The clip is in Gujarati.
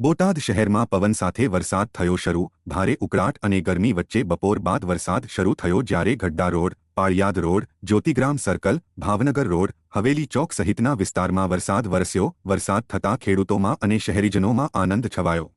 બોટાદ શહેરમાં પવન સાથે વરસાદ થયો શરૂ। ભારે ઉકળાટ અને ગરમી વચ્ચે બપોર બાદ વરસાદ શરૂ થયો, જ્યારે Gadhada road, Paliyad road, Jyotigram circle, Bhavnagar road, Haveli ચોક સહિતના વિસ્તારમાં વરસાદ વરસ્યો। વરસાદ થતાં ખેડૂતોમાં અને શહેરીજનોમાં આનંદ છવાયો।